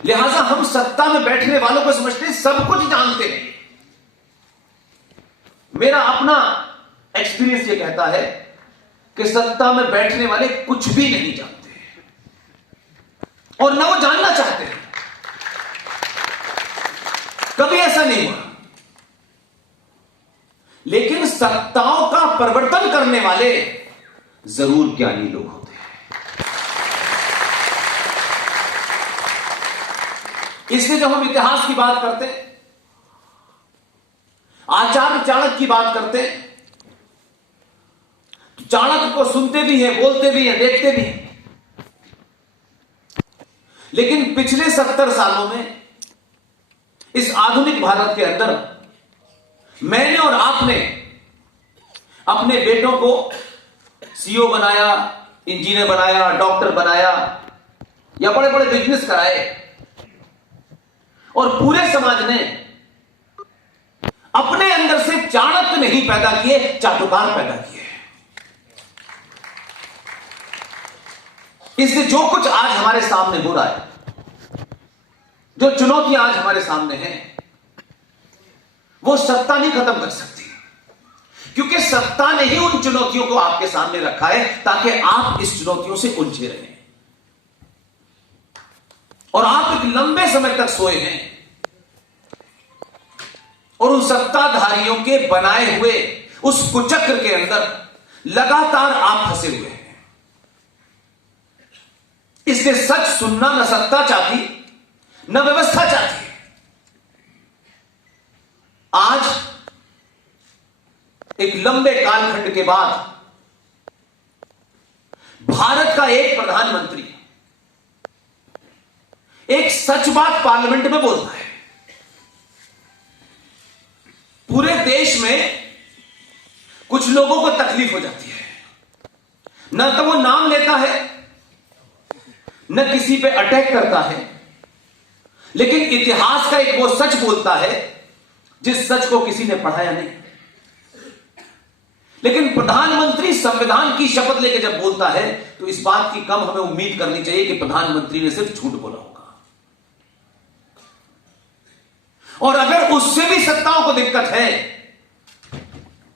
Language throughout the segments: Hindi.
लिहाजा हम सत्ता में बैठने वालों को समझते हैं सब कुछ जानते हैं। मेरा अपना एक्सपीरियंस ये कहता है कि सत्ता में बैठने वाले कुछ भी नहीं जानते और ना वो जानना चाहते हैं। कभी ऐसा नहीं हुआ। लेकिन सत्ताओं का परिवर्तन करने वाले जरूर ज्ञानी लोग होते हैं। इसलिए जब हम इतिहास की बात करते हैं, आचार्य चाणक्य की बात करते हैं, तो चाणक्य को सुनते भी हैं, बोलते भी हैं, देखते भी हैं। लेकिन पिछले 70 सालों में इस आधुनिक भारत के अंदर मैंने और आपने अपने बेटों को सीईओ बनाया, इंजीनियर बनाया, डॉक्टर बनाया या बड़े बड़े बिजनेस कराए और पूरे समाज ने अपने अंदर से चाणक्य नहीं पैदा किए, चाटुकार पैदा किए। इसलिए जो कुछ आज हमारे सामने हो रहा है, जो चुनौतियां आज हमारे सामने हैं, वो सत्ता नहीं खत्म कर सकती, क्योंकि सत्ता ने ही उन चुनौतियों को आपके सामने रखा है ताकि आप इस चुनौतियों से उलझे रहें। और आप एक लंबे समय तक सोए हैं और उन सत्ताधारियों के बनाए हुए उस कुचक्र के अंदर लगातार आप फंसे हुए हैं। इसलिए सच सुनना न सत्ता चाहती न व्यवस्था चाहती। आज एक लंबे कालखंड के बाद भारत का एक प्रधानमंत्री एक सच बात पार्लियामेंट में बोलता है। पूरे देश में कुछ लोगों को तकलीफ हो जाती है, न तो वो नाम लेता है न किसी पे अटैक करता है, लेकिन इतिहास का एक वो सच बोलता है जिस सच को किसी ने पढ़ाया नहीं। लेकिन प्रधानमंत्री संविधान की शपथ लेकर जब बोलता है तो इस बात की कम हमें उम्मीद करनी चाहिए कि प्रधानमंत्री ने सिर्फ झूठ बोला होगा। और अगर उससे भी सत्ताओं को दिक्कत है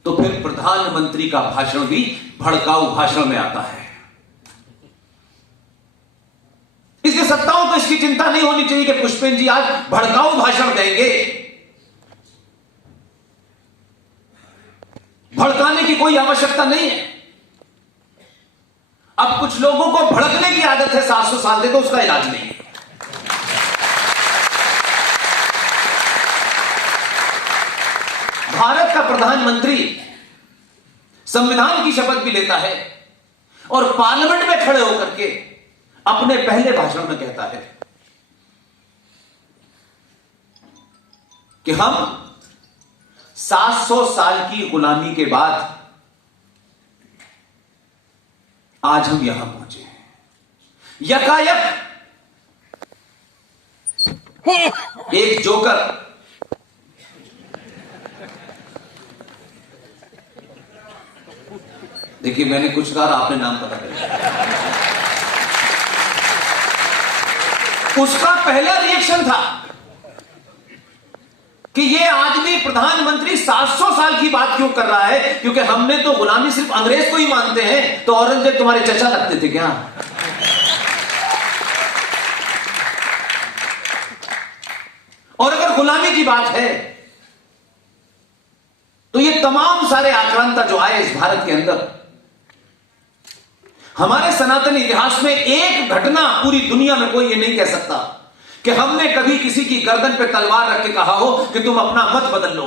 तो फिर प्रधानमंत्री का भाषण भी भड़काऊ भाषण में आता है। इसलिए सत्ताओं को इसकी चिंता नहीं होनी चाहिए कि पुष्पेन जी आज भड़काऊ भाषण देंगे। भड़काने की कोई आवश्यकता नहीं है। अब कुछ लोगों को भड़कने की आदत है 700 साल से, तो उसका इलाज नहीं है। भारत का प्रधानमंत्री संविधान की शपथ भी लेता है और पार्लियामेंट में खड़े होकर के अपने पहले भाषण में कहता है कि हम 700 साल की गुलामी के बाद आज हम यहां पहुंचे हैं। यकायक एक जोकर देखिए, मैंने कुछ कहा, आपने नाम पता कर लिया। उसका पहला रिएक्शन था कि ये आदमी प्रधानमंत्री 700 साल की बात क्यों कर रहा है, क्योंकि हमने तो गुलामी सिर्फ अंग्रेज को ही मानते हैं, तो औरंगजेब तुम्हारे चचा लगते थे क्या? और अगर गुलामी की बात है तो ये तमाम सारे आक्रांता जो आए इस भारत के अंदर, हमारे सनातन इतिहास में एक घटना पूरी दुनिया में कोई ये नहीं कह सकता कि हमने कभी किसी की गर्दन पे तलवार रख के कहा हो कि तुम अपना मत बदल लो।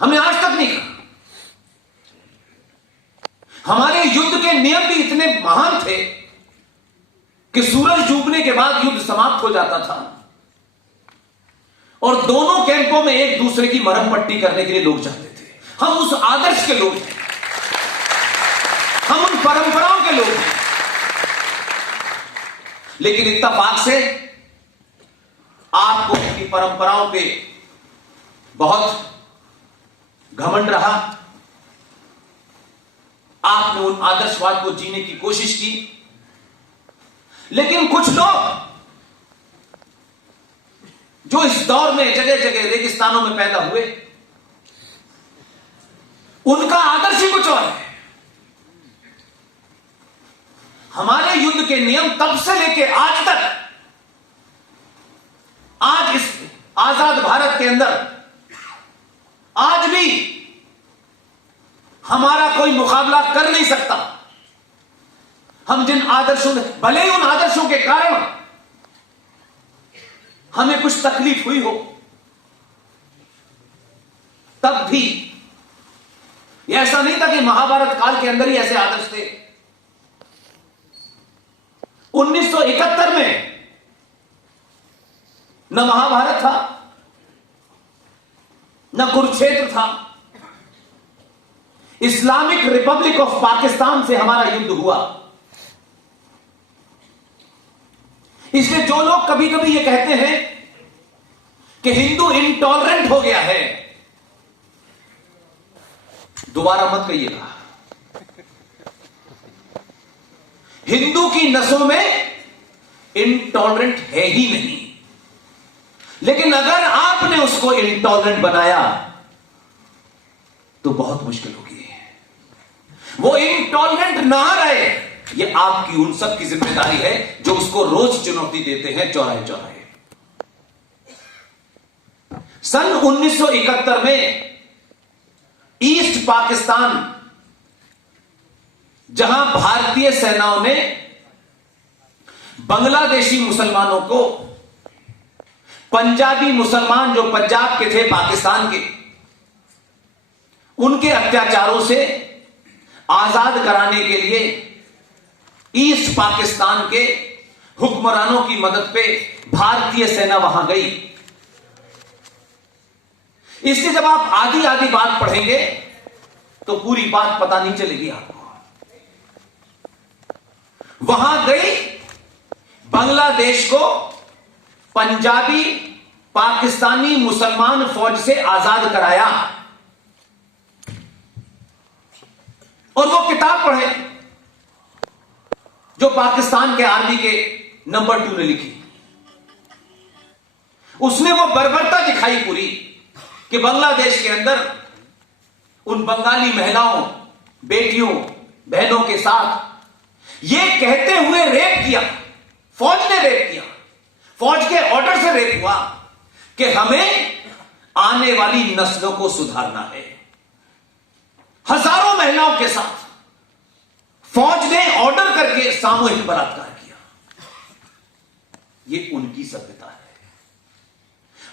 हमने आज तक नहीं कहा। हमारे युद्ध के नियम भी इतने महान थे कि सूरज डूबने के बाद युद्ध समाप्त हो जाता था और दोनों कैंपों में एक दूसरे की मरहम पट्टी करने के लिए लोग जाते थे। हम उस आदर्श के लोग हैं, हम उन परंपराओं के लोग हैं। लेकिन इत्तेफाक से आपको अपनी परंपराओं पे बहुत घमंड रहा। आपने उन आदर्शवाद को जीने की कोशिश की, लेकिन कुछ लोग जो इस दौर में जगह जगह रेगिस्तानों में पैदा हुए, उनका आदर्श ही कुछ और है। हमारे युद्ध के नियम तब से लेके आज तक, आज इस आजाद भारत के अंदर आज भी हमारा कोई मुकाबला कर नहीं सकता। हम जिन आदर्शों, भले ही उन आदर्शों के कारण हमें कुछ तकलीफ हुई हो, तब भी यह ऐसा नहीं था कि महाभारत काल के अंदर ही ऐसे आदर्श थे। 1971 में न महाभारत था, न कुरुक्षेत्र था। इस्लामिक रिपब्लिक ऑफ पाकिस्तान से हमारा युद्ध हुआ। इसलिए जो लोग कभी कभी ये कहते हैं कि हिंदू इंटॉलरेंट हो गया है, दोबारा मत कहिएगा। हिंदू की नसों में इंटॉलरेंट है ही नहीं। लेकिन अगर आपने उसको इंटॉलरेंट बनाया तो बहुत मुश्किल होगी। वो इंटॉलरेंट ना रहे, ये आपकी उन सब की जिम्मेदारी है जो उसको रोज चुनौती देते हैं चौराहे चौराहे। सन 1971 में ईस्ट पाकिस्तान, जहां भारतीय सेनाओं ने बांग्लादेशी मुसलमानों को, पंजाबी मुसलमान जो पंजाब के थे पाकिस्तान के, उनके अत्याचारों से आजाद कराने के लिए ईस्ट पाकिस्तान के हुक्मरानों की मदद पे भारतीय सेना वहां गई। इसलिए जब आप आधी आधी बात पढ़ेंगे तो पूरी बात पता नहीं चलेगी आपको। वहां गई, बांग्लादेश को पंजाबी पाकिस्तानी मुसलमान फौज से आजाद कराया। और वो किताब पढ़े जो पाकिस्तान के आर्मी के नंबर 2 ने लिखी। उसने वो बर्बरता दिखाई पूरी कि बांग्लादेश के अंदर उन बंगाली महिलाओं, बेटियों, बहनों के साथ ये कहते हुए रेप किया, फौज ने रेप किया, फौज के ऑर्डर से रेप हुआ कि हमें आने वाली नस्लों को सुधारना है। हजारों महिलाओं के साथ फौज ने ऑर्डर करके सामूहिक बलात्कार किया। ये उनकी सभ्यता है।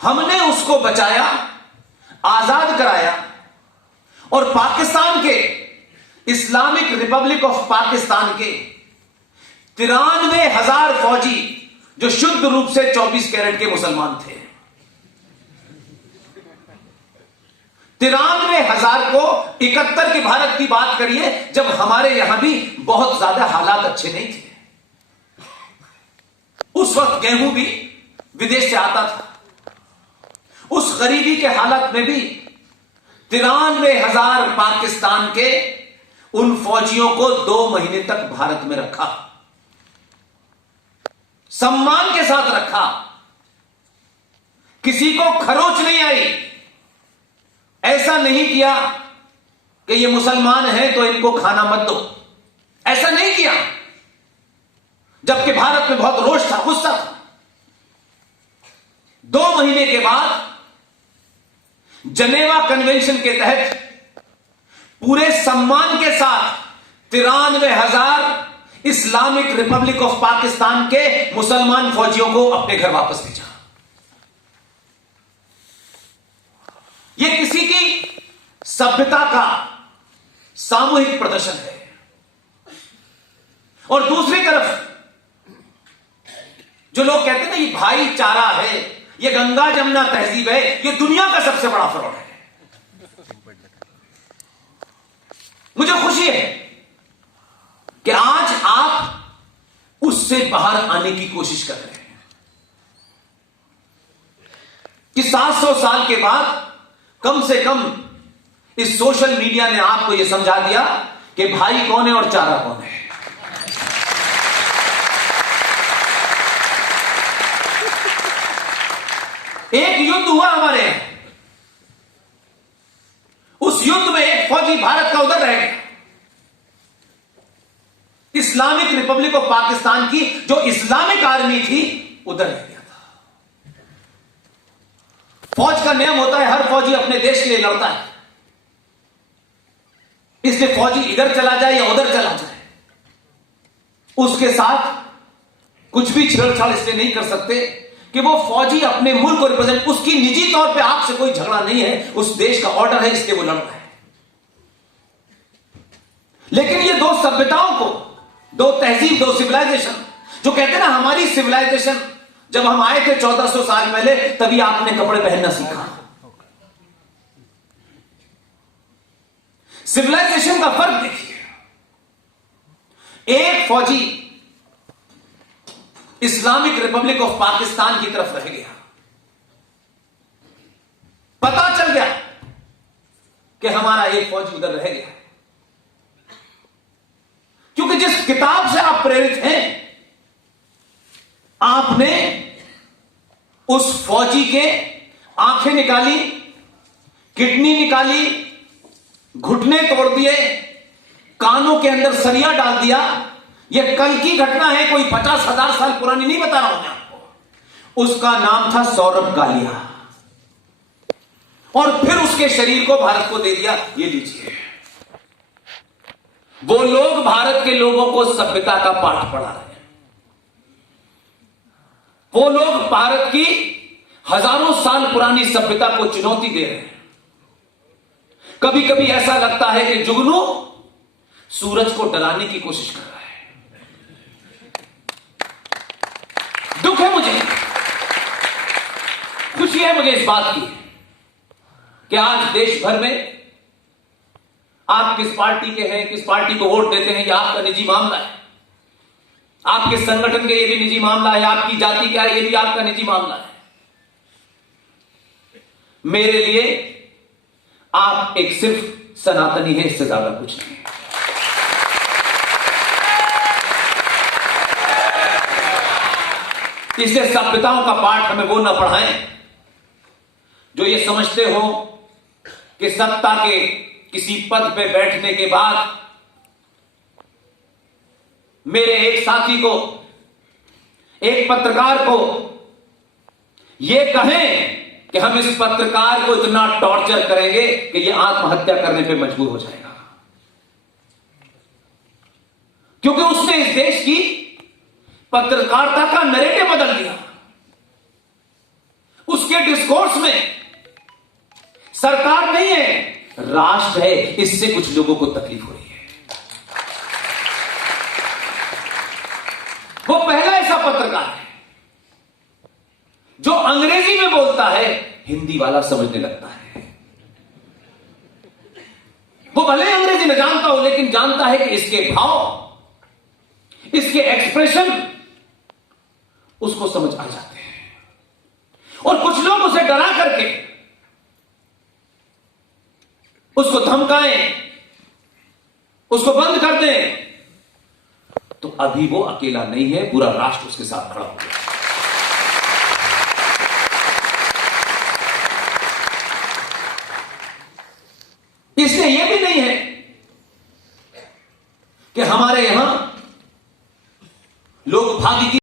हमने उसको बचाया, आजाद कराया, और पाकिस्तान के, इस्लामिक रिपब्लिक ऑफ पाकिस्तान के 93,000 फौजी जो शुद्ध रूप से 24 कैरेट के मुसलमान थे, 93,000 को 71 के भारत की बात करिए, जब हमारे यहां भी बहुत ज्यादा हालात अच्छे नहीं थे। उस वक्त गेहूं भी विदेश से आता था। उस गरीबी के हालत में भी 93,000 पाकिस्तान के उन फौजियों को 2 महीने तक भारत में रखा, सम्मान के साथ रखा। किसी को खरोच नहीं आई। ऐसा नहीं किया कि ये मुसलमान हैं तो इनको खाना मत दो, ऐसा नहीं किया। जबकि भारत में बहुत रोष था, गुस्सा था। 2 महीने के बाद जनेवा कन्वेंशन के तहत पूरे सम्मान के साथ 93,000 इस्लामिक रिपब्लिक ऑफ पाकिस्तान के मुसलमान फौजियों को अपने घर वापस भेजा। यह किसी की सभ्यता का सामूहिक प्रदर्शन है। और दूसरी तरफ जो लोग कहते हैं ना ये भाईचारा है, ये गंगा जमुना तहजीब है, ये दुनिया का सबसे बड़ा फ्रॉड है। मुझे खुशी है कि आज आप उससे बाहर आने की कोशिश कर रहे हैं कि 700 साल के बाद कम से कम इस सोशल मीडिया ने आपको यह समझा दिया कि भाई कौन है और चारा कौन है। एक युद्ध हुआ हमारे यहां, उस युद्ध में एक फौजी भारत का उधर रह गया। इस्लामिक रिपब्लिक ऑफ पाकिस्तान की जो इस्लामिक आर्मी थी उधर रह गया था। फौज का नियम होता है हर फौजी अपने देश के लिए लड़ता है, इसलिए फौजी इधर चला जाए या उधर चला जाए, उसके साथ कुछ भी छेड़छाड़ इसलिए नहीं कर सकते कि वो फौजी अपने मुल्क को रिप्रेजेंट, उसकी निजी तौर पे आपसे कोई झगड़ा नहीं है, उस देश का ऑर्डर है, इसलिए वो लड़ रहा है। लेकिन ये दो सभ्यताओं को, दो तहजीब, दो सिविलाइजेशन, जो कहते हैं ना हमारी सिविलाइजेशन, जब हम आए थे 1400 साल पहले तभी आपने कपड़े पहनना सीखा। सिविलाइजेशन का फर्क देखिए, एक फौजी इस्लामिक रिपब्लिक ऑफ पाकिस्तान की तरफ रह गया, पता चल गया कि हमारा एक फौजी उधर रह गया, क्योंकि जिस किताब से आप प्रेरित हैं, आपने उस फौजी के आंखें निकाली, किडनी निकाली, घुटने तोड़ दिए, कानों के अंदर सरिया डाल दिया। यह कल की घटना है, कोई 50,000 साल पुरानी नहीं बता रहा हूं मैं आपको। उसका नाम था सौरभ कालिया, और फिर उसके शरीर को भारत को दे दिया। ये लीजिए, वो लोग भारत के लोगों को सभ्यता का पाठ पढ़ा रहे हैं। वो लोग भारत की हजारों साल पुरानी सभ्यता को चुनौती दे रहे हैं। कभी कभी ऐसा लगता है कि जुगनू सूरज को डराने की कोशिश कर रहा है। दुख है मुझे, खुशी है मुझे इस बात की कि आज देश भर में आप किस पार्टी के हैं, किस पार्टी को वोट देते हैं, यह आपका निजी मामला है। आपके संगठन के ये भी निजी मामला है, आपकी जाति क्या है ये भी आपका निजी मामला है। मेरे लिए आप एक सिर्फ सनातनी है, इससे ज्यादा कुछ नहीं है। इसलिए सभ्यताओं का पाठ हमें वो ना पढ़ाएं जो ये समझते हो कि सत्ता के किसी पद पे बैठने के बाद मेरे एक साथी को, एक पत्रकार को ये कहें कि हम इस पत्रकार को इतना टॉर्चर करेंगे कि ये आत्महत्या करने पे मजबूर हो जाएगा, क्योंकि उसने इस देश की पत्रकारिता का नैरेटिव बदल दिया। उसके डिस्कोर्स में सरकार नहीं है, राष्ट्र है। इससे कुछ लोगों को तकलीफ हो रही है। वो पहला ऐसा पत्रकार है जो अंग्रेजी में बोलता है, हिंदी वाला समझने लगता है। वो भले अंग्रेजी में जानता हो, लेकिन जानता है कि इसके भाव, इसके एक्सप्रेशन उसको समझ आ जाते हैं। और कुछ लोग उसे डरा करके उसको धमकाएं, उसको बंद कर दें, तो अभी वो अकेला नहीं है, पूरा राष्ट्र उसके साथ खड़ा हो गया। इसलिए यह भी नहीं है कि हमारे